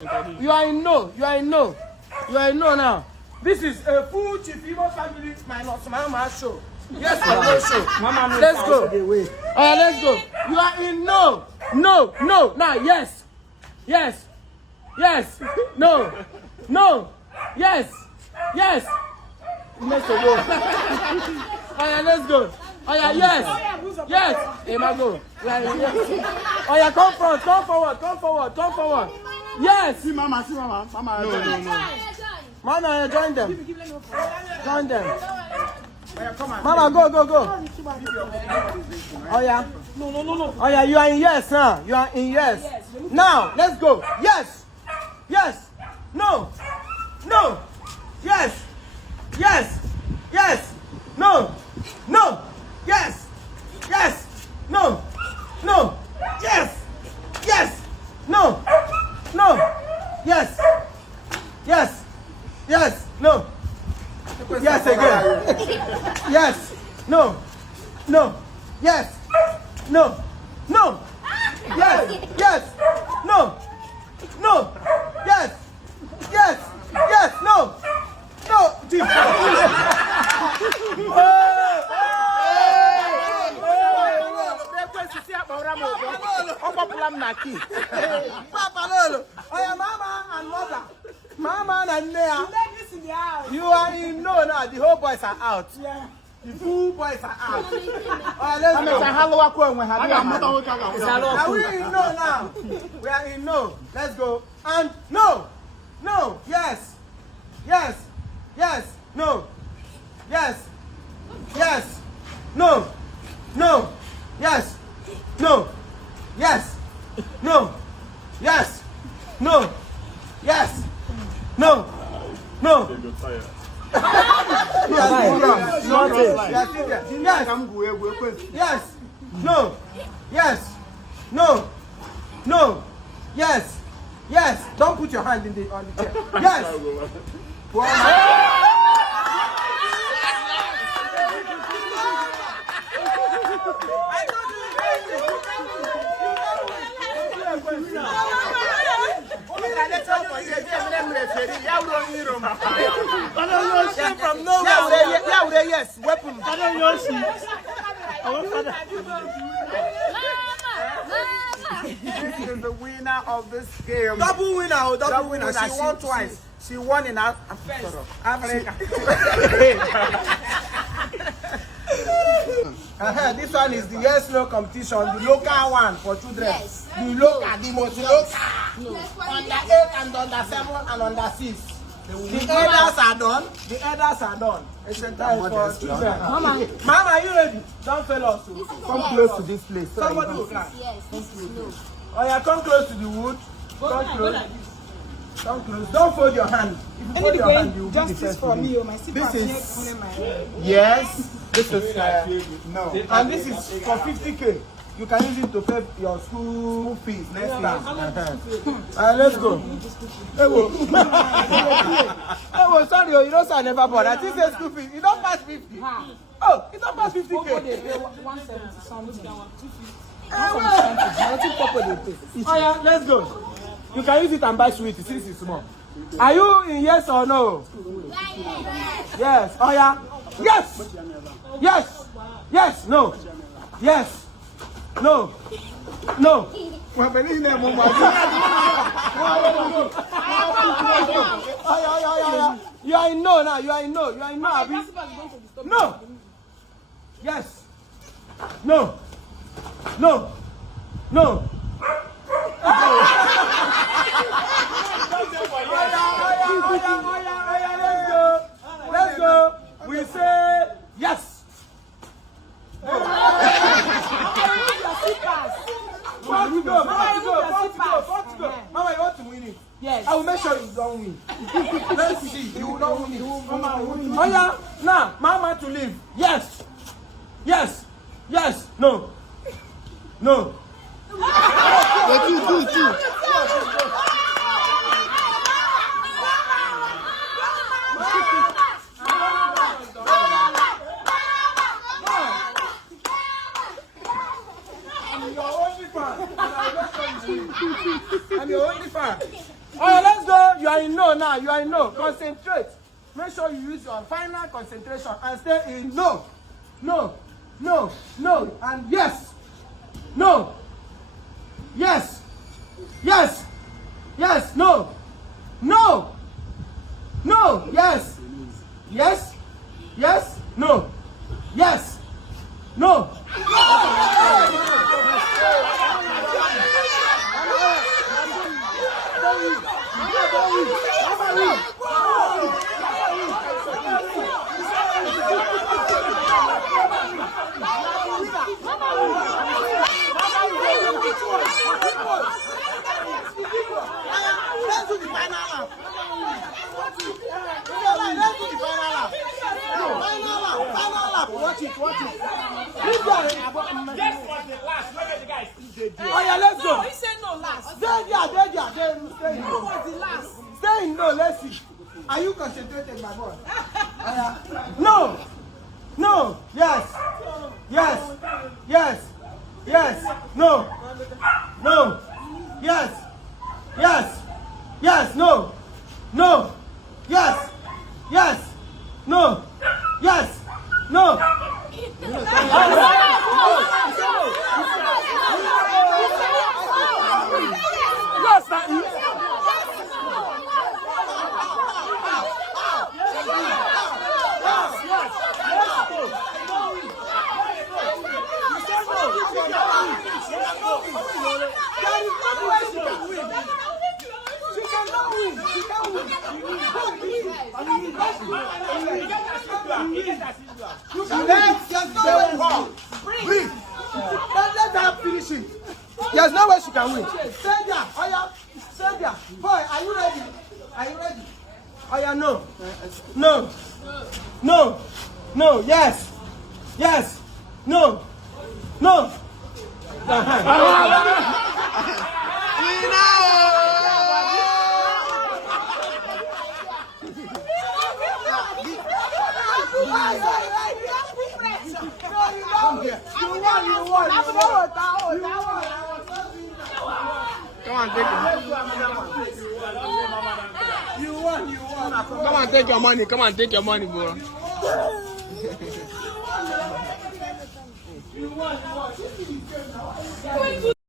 You are in no. You are in no. You are in no now. This is a full Chief Imo family minus Mama show. Yes, no show. Let's go. Let's go. You are in no. No. No. Now, yes. Yes. Yes. No. No. Yes. Yes. Let's go. Let's go. Yes. Yes. Emma, go. Yes. Come front. Come forward. Come forward. Come forward. Yes. See mama. Mama. No. Mama, join them. Join them. Come on. Mama, go. No. You are in yes now. You are in yes. Now, let's go. Yes. Yes. No. No. Yes. Yes. Yes. No. No. Yes. Yes. No. No. Yes. Yes. No. No. Yes. Yes. Yes. No. Yes again. Yes. No. No. Yes. No. No. Yes. Yes. No. No. Yes. Yes. Yes. No. No. Mama and mother. Mama and Nea. You are in no now. The whole boys are out. Yeah. The full boys are out. Let's go. Are we in no now? We are in no. Let's go. And no. No. Yes. Yes. Yes. No. Yes. Yes. No. No. Yes. No. Yes. No. Yes. No. Yes. No. No. Yes. No. Yes. No. No. Yes. Yes. Don't put your hand on the chair. Yes. From nowhere. Yes. Weapon. This is the winner of this game. Double winner. She won twice. She won in Africa. This one is the yes no competition, the local one for children. Yes. The most local. Under 8 and under 7 and under 6. The elders are done. It's a time for children. Mama, are you ready? Don't fail us. Come close to this place. Somebody will come. Yes, this is no. Come close to the wood. Come close. Come close. Don't fold your hand. If you fold your hand, you will be the first for me. This is yes. This is no. And this is for 50K. You can use it to pay your school fees next time. Let's go. Sorry, you don't say I never bought. I think say school fees. You don't pass 50. Oh, you don't pass 50K. 170 something. Let's go. You can use it and buy sweet since it's small. Are you in yes or no? Yes. Yes. Yes. Yes. No. Yes. No. No. You are in no now. You are in no. You are in no, Abi. No. Yes. No. No. No. Let's go. We say yes. Mama, you want to win it? Yes. I will make sure you don't win. Let's see. You will not win it. Now, Mama to leave. Yes. Yes. Yes. No. No. Two. I'm your only fan. are in no now. You are in no. Concentrate. Make sure you use your final concentration and stay in no. No. No. No. And yes. No. Yes. Yes. Yes. No. No. No. Yes. Yes. Yes. No. Yes. No. Watch it. Yes, for the last. Look at the guys. Oh yeah, let's go. He said no last. Stay in Who was the last? Stay in no, let's see. Are you concentrated, my boy? No. No. Yes. Yes. Yes. Yes. No. No. Yes. Yes. Yes. No. No. Yes. Yes. No. Yes. No. Let her finish it. There's no way she can win. Stay there. Oh yeah. Stay there. Boy, are you ready? Are you ready? Oh yeah, no. No. No. No. Yes. Yes. No. No. Come on, take it. You won. Come on, take your money. Come on, take your money, bro. You won.